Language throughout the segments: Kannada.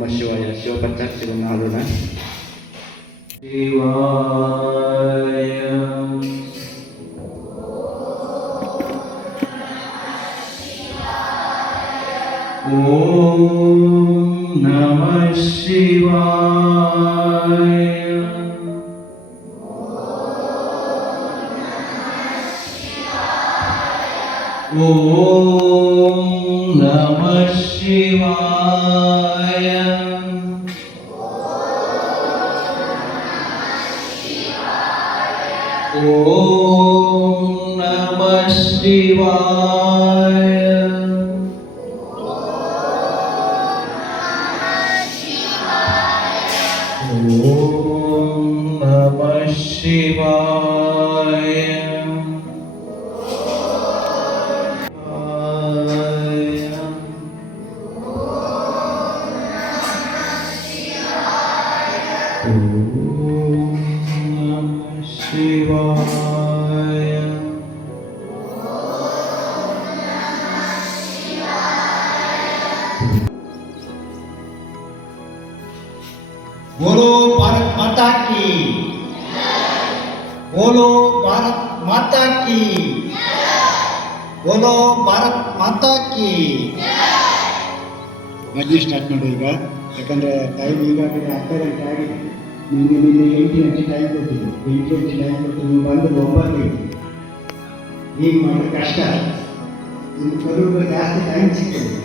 ನಮಃ ಶಿವಾಯ. ಶಿವಪಂಚಾಕ್ಷರವನ್ನು ಹಾಡೋಣ. ಶಿವಾಯ ಓಂ ನಮಃ ಶಿವಾಯ ಓಂ ನಮಃ ಶಿವಾಯ ಓಂ ನಮಃ ಶಿವಾಯ ಓಂ ನಮಃ ಶಿವಾಯ बोलो भारत माता की, बोलो भारत माता की, बोलो भारत माता की. ಮಜ್ಜಿ ಸ್ಟಾರ್ಟ್ ಮಾಡಿ ಈಗ, ಯಾಕಂದರೆ ಟೈಮ್ ಈಗಾಗಲೇ 10 ಗಂಟೆ ಆಗಿದೆ. ನಿನ್ನೆ 8 ಗಂಟೆ ಟೈಮ್ ಕೊಟ್ಟಿದ್ದೆ, 8 ಗಂಟೆ ಟೈಮ್ ಕೊಟ್ಟು ನೀವು ಬಂದು 9 ಗಂಟೆ ಈಗ ಮಾಡೋದು ಕಷ್ಟ. ಇನ್ನು ಬರೋದು ಜಾಸ್ತಿ ಟೈಮ್ ಸಿಗ್ತದೆ.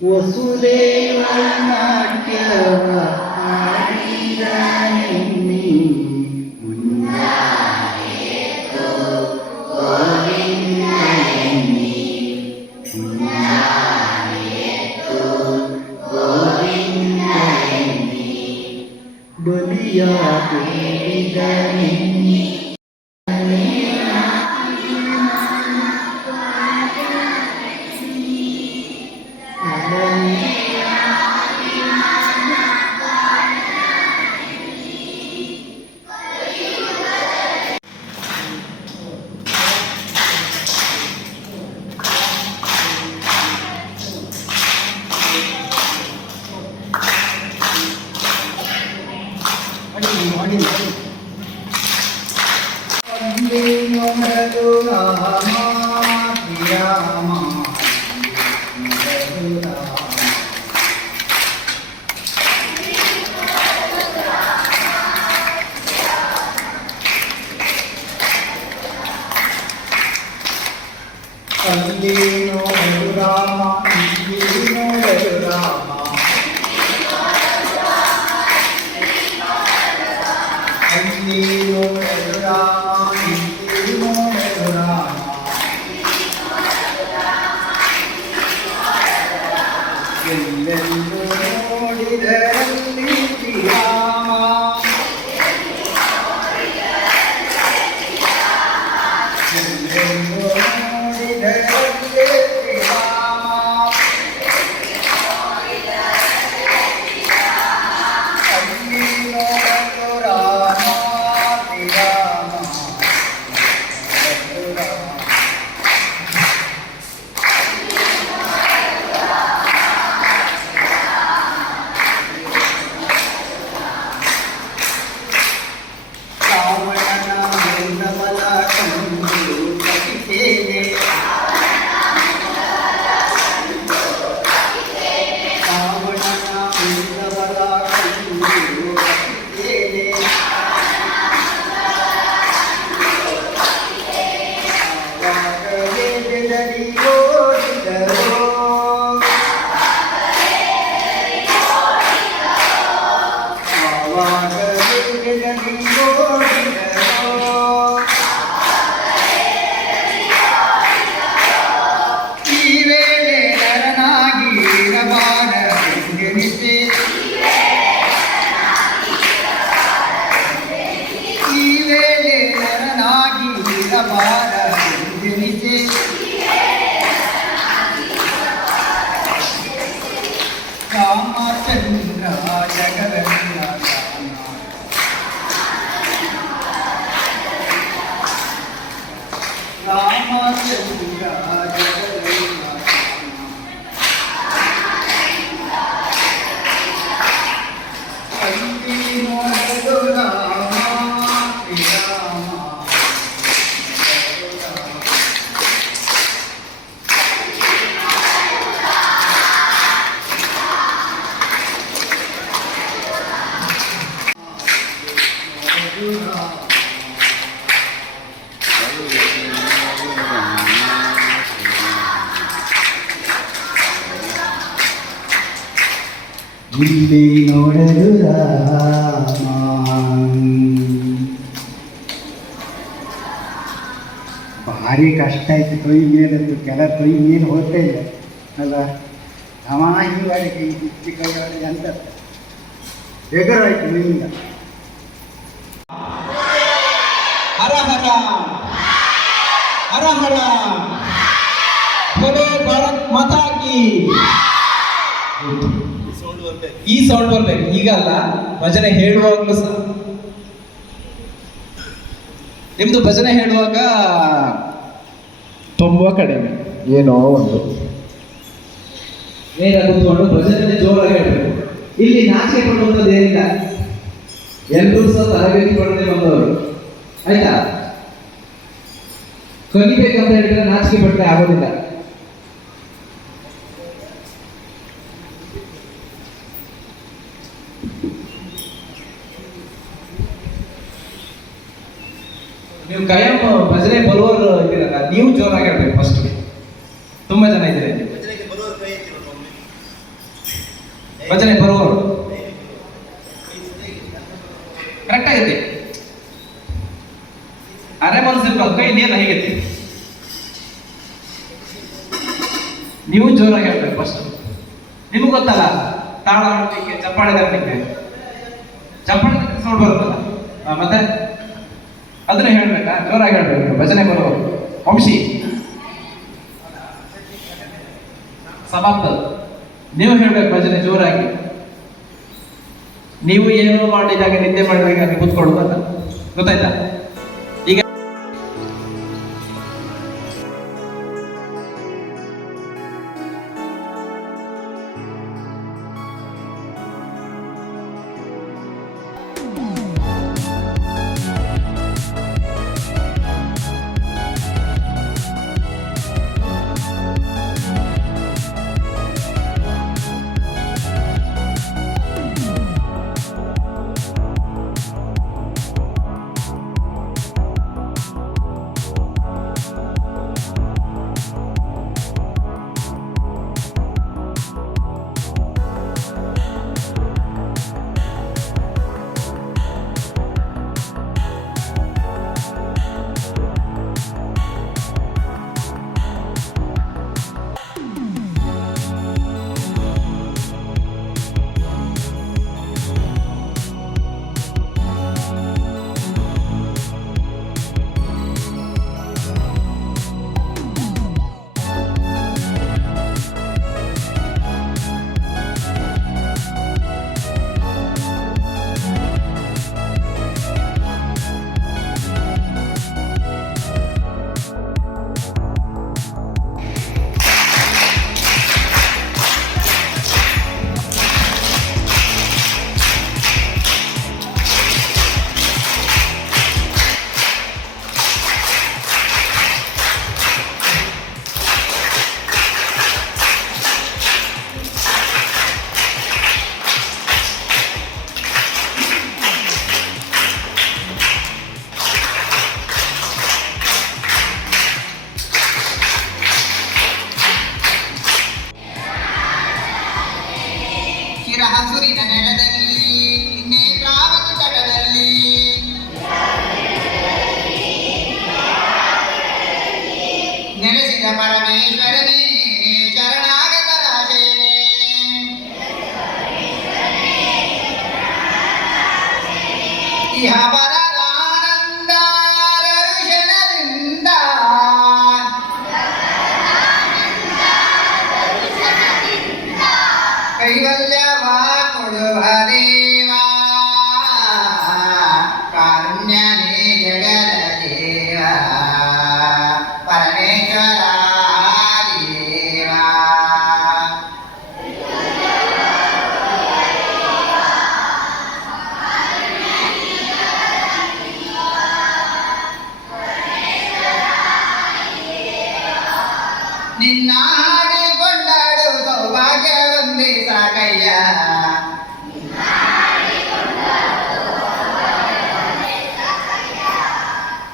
ವಸುದೇವ ನಾಟ್ಯವ ಆಡಿದನೆನ್ನಿ ಮುಂದಾಯಿತು ಗೋವಿಂದನೆನ್ನಿ ಮುಂದಾಯಿತು ಗೋವಿಂದನೆನ್ನಿ ಬಲಿಯ ಬೇಡಿದನೆನ್ನಿ ನೋಡಿದರಲ್ಲಿ ಇಲ್ಲಿ ನೋಡಲು ರಾಮ. ಭಾರಿ ಕಷ್ಟ ಆಯ್ತು. ತೊಯ್ ಮೇಲಂದು ಕೆಲ ತೊಯ್ ಮೇಲೆ ಹೋಗ್ತಾ ಇಲ್ಲ ಅಲ್ಲ. ಅವ ಹಿಂಗಾಡಿಕೆ ಇಚ್ಚಿ ಕೈ ಅಂತ ಎಗರಾಯ್ತು ಮೈಯಿಂದ. ಹರ ಹರ ಹರ ಹರ ಬೋಲೋ ಭಾರತ್ ಮಾತಾ ಕಿ. ಈ ಸೌಂಡ್ ಬರ್ಬೇಕು, ಈಗ ಅಲ್ಲ, ಭಜನೆ ಹೇಳುವಾಗ್ಲೂ ಸಹ. ನಿಮ್ದು ಭಜನೆ ಹೇಳುವಾಗ ತುಂಬಾ ಕಡಿಮೆ ಏನೋ ಒಂದು ನೇರ ಕೂತ್ಕೊಂಡು ಭಜನೆ ಜೋರಾಗಿ ಹೇಳ್ಬೇಕು. ಇಲ್ಲಿ ನಾಚಿಕೆ ಪಡುವಂಥದ್ದು ಏನಿಲ್ಲ, ಎಲ್ಲರೂ ಸಹ ತರಬೇತಿ ಪಡೆದೇ ಬಂದವರು, ಆಯ್ತಾ? ಕಲಿಬೇಕಂತ ಹೇಳಿದ್ರೆ ನಾಚಿಕೆ ಪಟ್ಟರೆ ಆಗೋದಿಲ್ಲ. ನೀವು ಕಾಯಂ ಭಜನೆ ಬರುವವರು ಇದ್ದೀರಲ್ಲ, ನೀವು ಜೋರಾಗಿ ಹೇಳ್ಬೇಕು ಫಸ್ಟ್. ತುಂಬಾ ಜನ ಇದ್ದೀರಿ ಭಜನೆ ಬರುವವರು. ಕರೆಕ್ಟ್ ಆಗೈತಿ. ಅರೆ ಮನಸ್ಸಿರ್ಬಾರ್ದು, ಕೈ ನೀಲ್ಲ ಹೇಗೈತಿ. ನೀವು ಜೋರಾಗಿ ಹೇಳ್ಬೇಕು ಫಸ್ಟ್. ನಿಮ್ಗೆ ಗೊತ್ತಲ್ಲ, ತಾಳ ಹಾಡಲಿಕ್ಕೆ, ಚಪ್ಪಾಳೆ ತರಲಿಕ್ಕೆ, ಚಪ್ಪಾಳೆ ಸೌಂಡ್ ಬರುತ್ತಲ್ಲ, ಮತ್ತೆ ಅದನ್ನ ಹೇಳ್ಬೇಕಾ? ಜೋರಾಗಿ ಹೇಳ್ಬೇಕು ಭಜನೆ ಬರುವವರು. ವಂಶಿ ಸಮಾಪ್ತ. ನೀವು ಹೇಳ್ಬೇಕು ಭಜನೆ ಜೋರಾಗಿ. ನೀವು ಏನೋ ಮಾಡಿದಾಗ, ನಿದ್ದೆ ಮಾಡಿದಾಗ ನೀವು ಕೂತ್ಕೊಳ್ಳೋದಲ್ಲ, ಗೊತ್ತಾಯ್ತಾ? ಈಗ ಹಸುರಿನ ನೆಲದಲ್ಲಿ, ನೇತ್ರಾವತಿ ತಟದಲ್ಲಿ, ನೆಲೆಸಿದ ಪರಮೇಶ್ವರನೇ ಶರಣಾಗತರ ಸೇನೆ. ಇಹ ಪರದಾನಂದ ದರ್ಶನದಿಂದ ಕೈವಲ್ಯವ ಕೊಡುವ ದೇವಾ, ಕಾರುಣ್ಯನೇ ಜಗದ ದೇವ ಪರಮೇಶ್ವರ ದೇವಾ. ನಿನ್ನ ಹಾಡಿಕೊಂಡಾಡು ಸೌಭಾಗ್ಯ ಒಂದೇ ಸಾಕಯ್ಯ.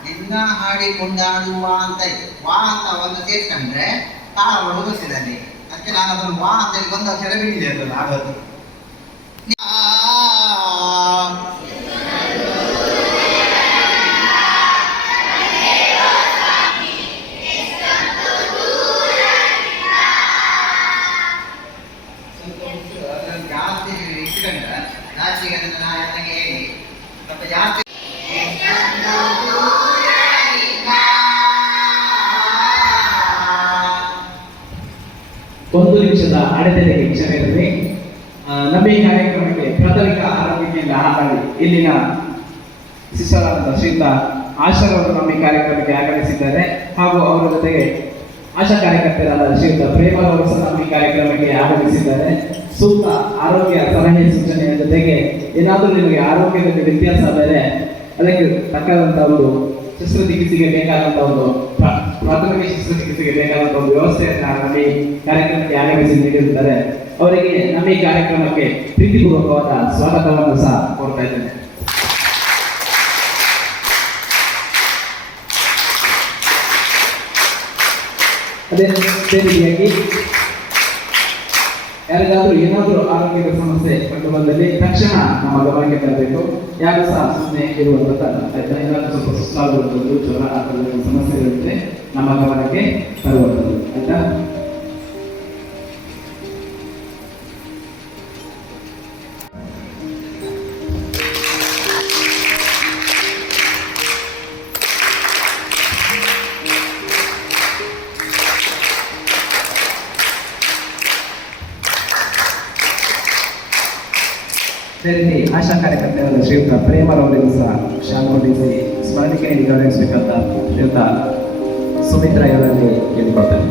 ನಿನ್ನ ಹಾಡಿಕೊಂಡಾಡುವ ಅಂತ ವಾ ಅಂತ ಒಂದು ಸೇರ್ಕೊಂಡ್ರೆ ತಾಳ ಒಳಗಿಸಿದಲ್ಲಿ ಅದಕ್ಕೆ ನಾನು ಅದನ್ನು ವಾ ಅಂತ ಒಂದು ಅಕ್ಷರ ಬಿಟ್ಟಿದೆ ಅದನ್ನು ಆಗೋದು. ಕಂಡ ನಾಚಿಕೆ ನನಗೆ ಹೇಳಿ ಮತ್ತೆ ಜಾಸ್ತಿ ಒಂದು ನಿಮಿಷದ ಅಡೆತಡೆಗೆ ಕ್ಷಮೆಯಿರಲಿ. ನಮ್ಮ ಈ ಕಾರ್ಯಕ್ರಮಕ್ಕೆ ಪ್ರಾಥಮಿಕ ಆರೋಗ್ಯ ಕೇಂದ್ರ ಹಾಗಾಗಿ ಇಲ್ಲಿನ ಶಿಷ್ಯರಾದ ಶ್ರೀಯುತ ಆಶಾರವರು ನಮ್ಮ ಈ ಕಾರ್ಯಕ್ರಮಕ್ಕೆ ಆಗಮಿಸಿದ್ದಾರೆ ಹಾಗೂ ಅವರ ಜೊತೆಗೆ ಆಶಾ ಕಾರ್ಯಕರ್ತರಾದ ಶ್ರೀಯುತ ಪ್ರೇಮರವರು ಸಹ ನಮ್ಮ ಈ ಕಾರ್ಯಕ್ರಮಕ್ಕೆ ಆಗಮಿಸಿದ್ದಾರೆ. ಸೂಕ್ತ ಆರೋಗ್ಯ ಸಲಹೆ ಸೂಚನೆಯ ಜೊತೆಗೆ ಏನಾದರೂ ನಿಮಗೆ ಆರೋಗ್ಯದಲ್ಲಿ ವ್ಯತ್ಯಾಸ ಆದರೆ ಅದಕ್ಕೆ ತಕ್ಕಂಥ ಒಂದು ಶಸ್ತ್ರಚಿಕಿತ್ಸೆಗೆ ಬೇಕಾದಂಥ ಒಂದು ಪ್ರಾಥಮಿಕ ಶಸ್ತ್ರಚಿಕಿತ್ಸೆಗೆ ಬೇಕಾದಂಥ ಒಂದು ವ್ಯವಸ್ಥೆಯನ್ನು ನಮ್ಮ ಈ ಕಾರ್ಯಕ್ರಮಕ್ಕೆ ಆಗಮಿಸಿ ನೀಡಿರುತ್ತಾರೆ. ಅವರಿಗೆ ನಮ್ಮ ಈ ಕಾರ್ಯಕ್ರಮಕ್ಕೆ ಪ್ರೀತಿಪೂರ್ವಕವಾದ ಸ್ವಾಗತವನ್ನು ಸಹ ಕೋರ್ತಾ ಇದ್ದೇನೆ. ಅದೇ ರೀತಿಯಾಗಿ ಯಾರಿಗಾದ್ರೂ ಏನಾದರೂ ಆರೋಗ್ಯದ ಸಮಸ್ಯೆ ಕಂಡು ಬಂದಲ್ಲಿ ತಕ್ಷಣ ನಮ್ಮ ಗಮನಕ್ಕೆ ತರಬೇಕು. ಯಾರು ಸಹ ಸುಮ್ಮನೆ ಇರುವಂಥದ್ದು ಏನಾದರೂ ಸ್ವಲ್ಪ ಸುಸ್ತಾಗುವಂಥದ್ದು ಜ್ವರ ಆ ಥರದ ಸಮಸ್ಯೆಗಳಿದ್ರೆ ನಮ್ಮ ಗಮನಕ್ಕೆ ತರುವಂಥದ್ದು ಆಯ್ತಾ. ಅದೇ ರೀತಿ ಆಶಾ ಕಾರ್ಯಕರ್ತೆಯಾದ ಶ್ರೀಯುತ ಪ್ರೇಮರವರಿಗೂ ಸಹ ಶಾಂತಿಸಿ ಸ್ಮರಣಿಕೆ ನೀಡಿ ಗೌರವಿಸಬೇಕಂತ ಶ್ರೀಯುತ ಸುಮಿತ್ರಾ ಇವರಲ್ಲಿ ಕೇಳಿಕೊಳ್ತಾರೆ.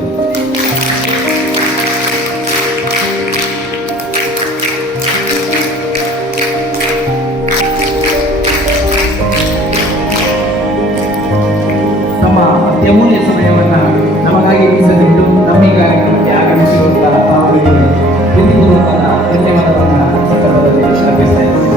ತಮ್ಮ ಅತ್ಯಮೂಲ್ಯ ಸಮಯವನ್ನು ನಮಗಾಗಿ ಮೀಸಲಿಟ್ಟು ನಮ್ಮ ಈ ಕಾರ್ಯಕ್ರಮಕ್ಕೆ ಆಗಮಿಸಿರುವಂತಹ ಅವರಿಗೆ ಪ್ರೀತಿಪೂರ್ವಕವಾದ ಧನ್ಯವಾದವನ್ನು ಸಂದರ್ಭದಲ್ಲಿ ಅರ್ಪಿಸ್ತಾ ಇದ್ದೇನೆ.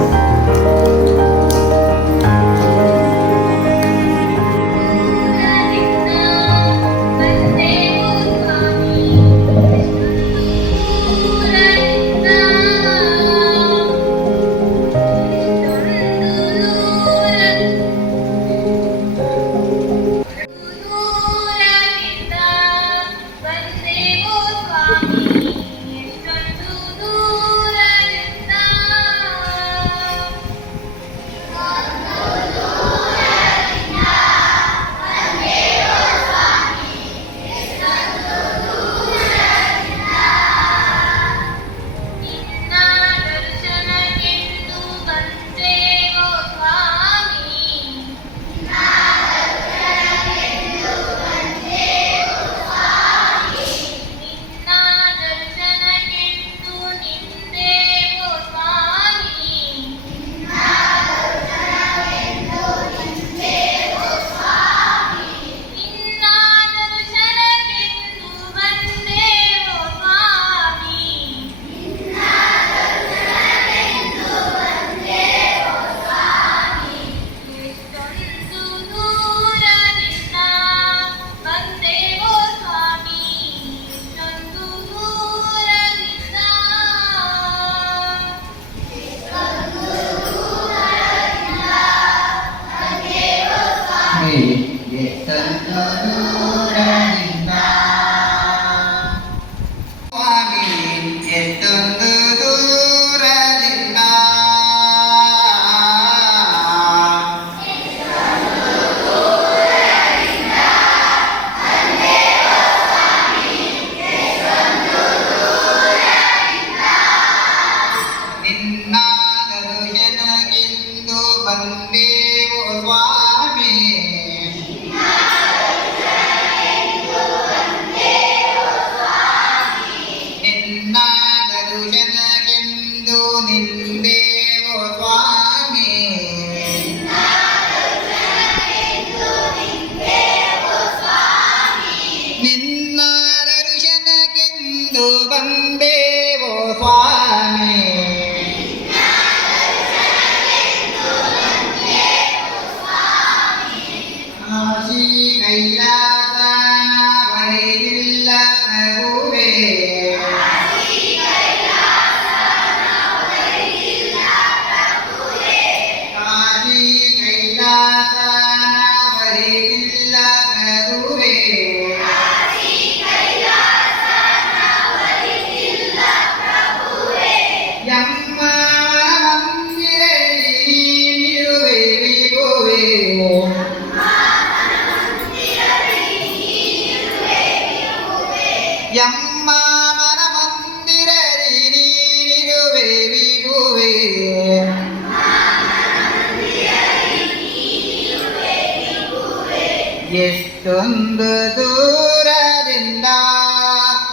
ಎಷ್ಟೊಂದು ದೂರದಿಂದ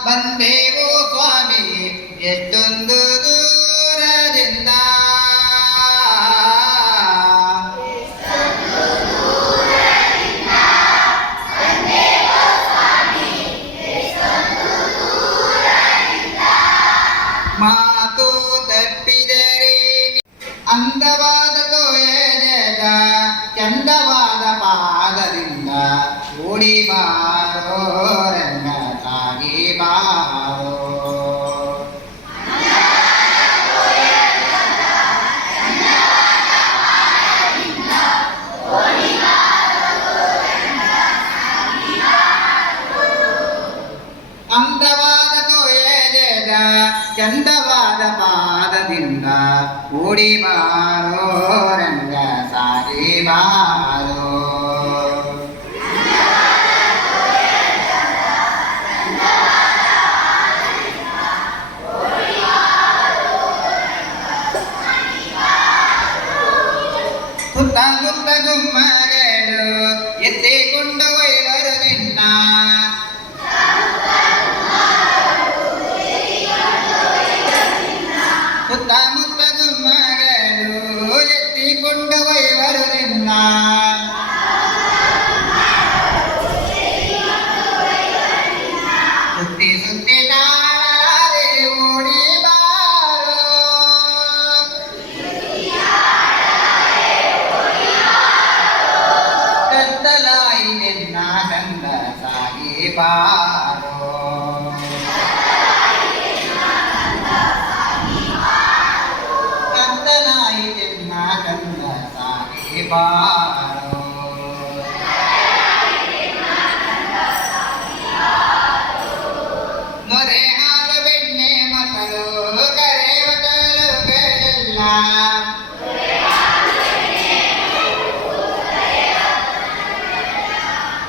ಬಂದೆವು ಸ್ವಾಮಿ, ಎಷ್ಟೊಂದು ದೂರದಿಂದ. ಮಾತು ತಪ್ಪಿದರೆ ಅಂದವಾದ ತೋಯದ ಚಂದವಾದ ಪಾದದಿಂದ ಓಡಿ ಬಾರೋ ರಂಗ ಸಾಗಿ ಬಾರೋ. ಅಂದವಾದ ತೋಯದ ಚಂದವಾದ ಪಾದದಿಂದ ಓಡಿ ಬಾರೋ ರಂಗ ಸಾಗಿ ಬಾರೋ. ಸುತ್ತಮುತ್ತ ಗುಮ್ಮಗಳು ಎತ್ತಿಕೊಂಡು ಒಯ್ವರು ನಿನ್ನ, ಸುತ್ತಮುತ್ತ ಗುಮ್ಮಗಳು ಎತ್ತಿಕೊಂಡು ಒಯ್ವರು ನಿನ್ನ. ಸುತ್ತಿ ಸುತ್ತಿ ತಾಳಲಾರೆ ಓಡಿ ಬಾರೋ, ಕತ್ತಲಾಯಿತೆನ್ನ ಕಂದ ಸಾಗಿ ಬಾರೋ. ಕತ್ತಲಾಯಿತೆನ್ನ ಕಂದ ಸಾಗಿ ಬಾರೋ. ನೊರೆ ಹಾಲು ಬೆಣ್ಣೆ ಮೊಸರು ಕರೆವ ತರುಗಳೆಲ್ಲ,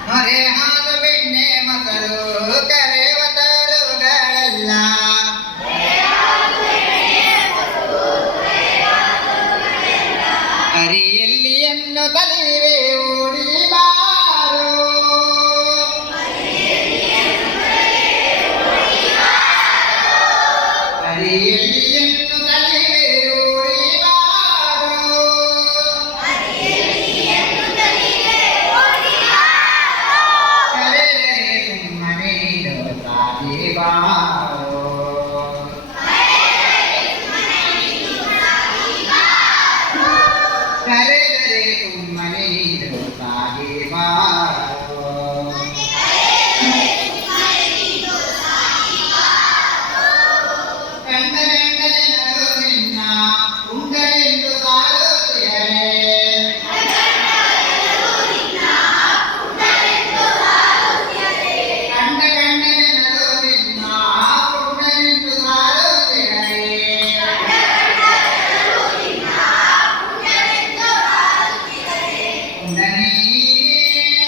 ನೊರೆ ಹಾಲು ಬೆಣ್ಣೆ ಮೊಸರು ಕರೆವ ತರುಗಳೆಲ್ಲ. ಹರಿಯಲ್ಲಿ ಎನ್ನು ತಲಿವೆ ಓಡಿ ಬಾರೋ, ಹರಿಯಲ್ಲಿ ಎನ್ನು ತಲಿವೆ ಓಡಿ ಬಾರೋ. ಕರೆದರೆ ಸುಮ್ಮನೆ ಇರು ಸಾಗಿ ಬಾರೋ, ಕರೆದರೆ ಸುಮ್ಮನೆ ಇರು ಸಾಗಿ ಬಾರೋ. ಕಂಡ ಕಂಡ ಜನರು ನಿನ್ನ ಉಂಗರೆಂದು ಸಾರುತ್ತಿಯರೆ, ಕಂಡ ಕಂಡ ಜನರು ನಿನ್ನ ಉಂಗರೆಂದು ಸಾರುತ್ತಿಯರೆ.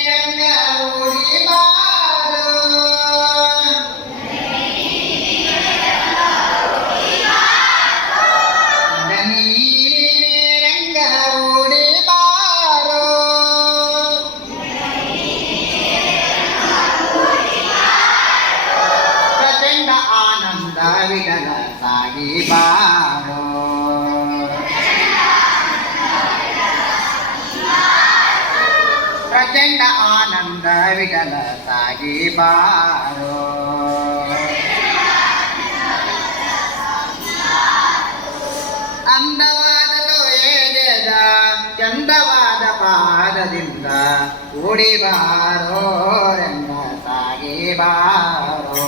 ರಂಗ ಓಡಿ ಬಾರೋ, ರಂಗ ಓಡಿ ಬಾರೋ. ಪ್ರಚಂಡ ಆನಂದ ವಿಠಲ ಸಾಗಿ ಬಾರೋ, ಪ್ರಚಂಡ ಆನಂದ ವಿಠಲ ಸಾಗಿ ಬಾರೋ. ಅಂದವಾದ ತೋಯದ ಚಂದವಾದ ಪಾದದಿಂದ ಓಡಿ ಬಾರೋ ರಂಗ ಸಾಗಿ ಬಾರೋ.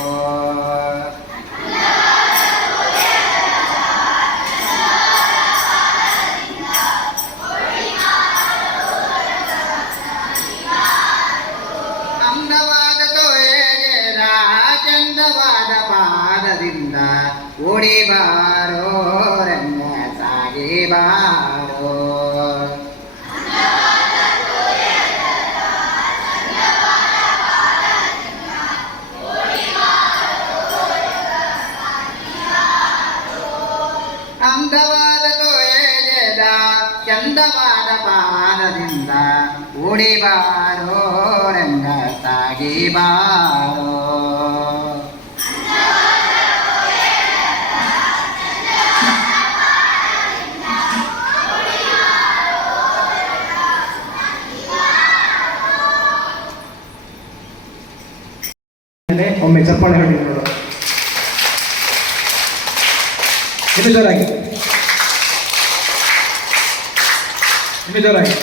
ಅಂದವಾದ ತೋಯದ ಚಂದವಾದ ಪಾದದಿಂದ ಓಡಿ ಬಾರೋ ರಂಗ ಸಾಗಿ ಬಾರೋ. ಅಂದವಾದ ತೋಯದ ಚಂದವಾದ ಪಾದದಿಂದ ಓಡಿ ಬಾರೋ ರಂಗ ಸಾಗಿ ಬಾರೋ. ಒಮ್ಮೆ ಚಪ್ಪಾಳೆ ಹೊಡಿ ನೋಡು. ಇನ್ನು ಜೋರಾಗಿ, ಇನ್ನು ಜೋರಾಗಿ.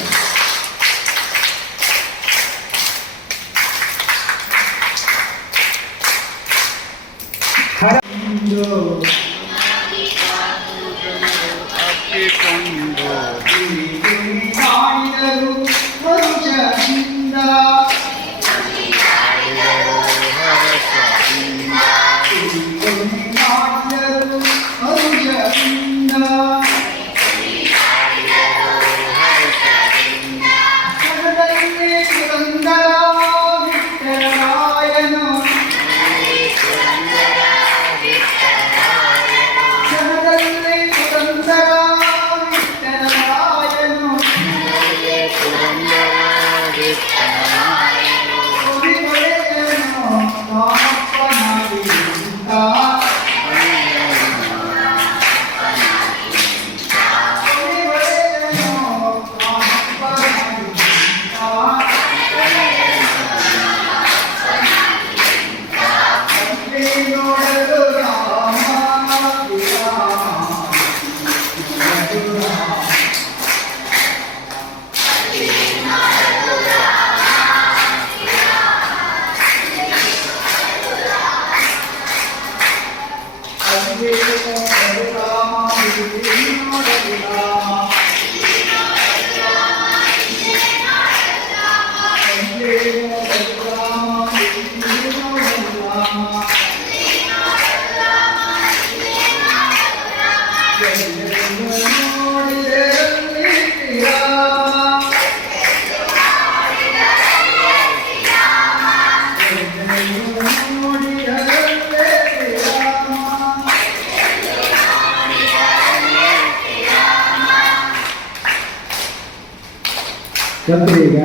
ಈಗ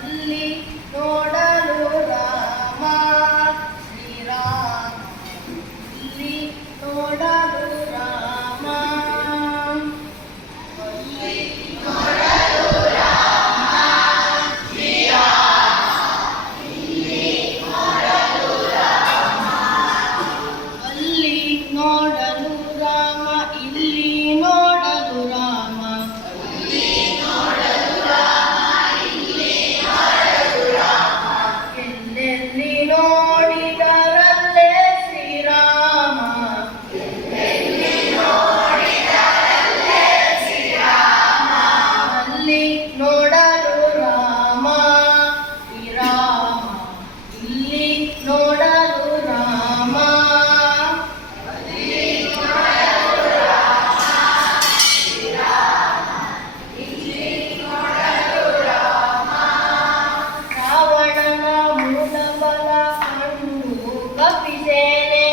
ಅಲ್ಲಿ ನೋಡಲು ರಾಮ ಶ್ರೀರಾಮ, ಇಲ್ಲಿ ನೋಡಲು ರಾಮ, ಅಲ್ಲಿ ನೋಡಲು ರಾಮ ಶ್ರೀರಾಮ, ಇಲ್ಲಿ ನೋಡಲು ರಾಮ, ಅಲ್ಲಿ ನೋಡಲು ರಾಮ, ಇಲ್ಲಿ ನೋಡಲು ರಾಮ, ಎಲ್ಲೆಲ್ಲಿ ನೋಡಿದರಲ್ಲೇ ಶ್ರೀರಾಮ, ಎಲ್ಲೆಲ್ಲಿ ನೋಡಿದರಲ್ಲೇ ಶ್ರೀರಾಮ, ಅಲ್ಲಿ ನೋಡಲು ರಾಮ ಶ್ರೀರಾಮ, ಇಲ್ಲಿ ನೋಡಲು ರಾಮ, ಅಲ್ಲಿ ನೋಡಲು ರಾಮ ಶ್ರೀರಾಮ, ಇಲ್ಲಿ ನೋಡಲು ರಾಮ. ರಾವಣನ ಮೂಲಬಲ ಕಂಡು ಕಪಿಸೇನೆ,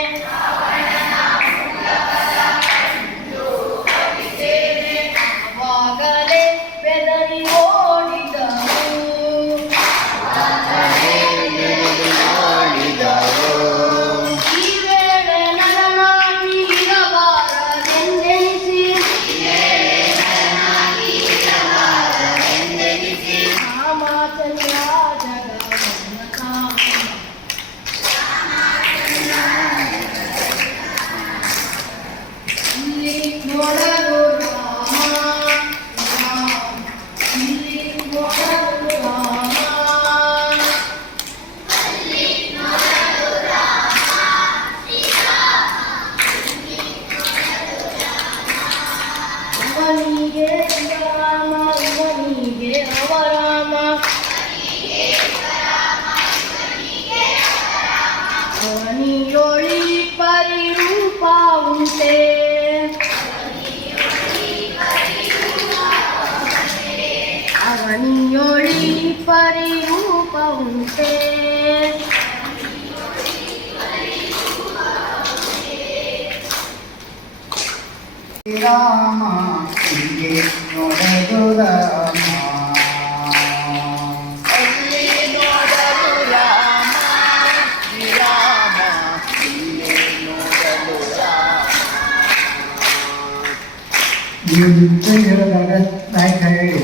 ಅವಾಗಲೇ ಬೆದರಿ ಓಡಿದವು, ಈ ವೇಳೆ ನರನಾಗಿ ಇರಬಾರದೆಂದೆನಿಸಿ, ರಾಮಚಂದ್ರ ಜಗವನ್ನತ, ಇಲ್ಲಿ ನೋಡಲು ರಾಮ ರಾಮ, ಇಲ್ಲಿ ನೋಡಲು ರಾಮ, ಇವನಿಗೆ ರಾಮ, ಇವನಿಗೆ ಅವರಾಮ, ಅವನಿಯೊಳಿ ಪರಿರೂಪ ಉಂಟೆ, ಅವನಿಯೊಳಿ ಪರಿರೂಪ ಉಂಟೆ, ಶ್ರೀರಾಮ ಇಲ್ಲಿ ನೋಡಲು ರಾಮ ಅಲ್ಲಿ ನೋಡಲು ರಾಮ ಶ್ರೀರಾಮ ಇಲ್ಲಿ ನೋಡಲು ರಾಮ ನೀವು ನಿತ್ಯ ಹೇಳಿದಾಗ ನಾಯಕ ಹೇಳಿ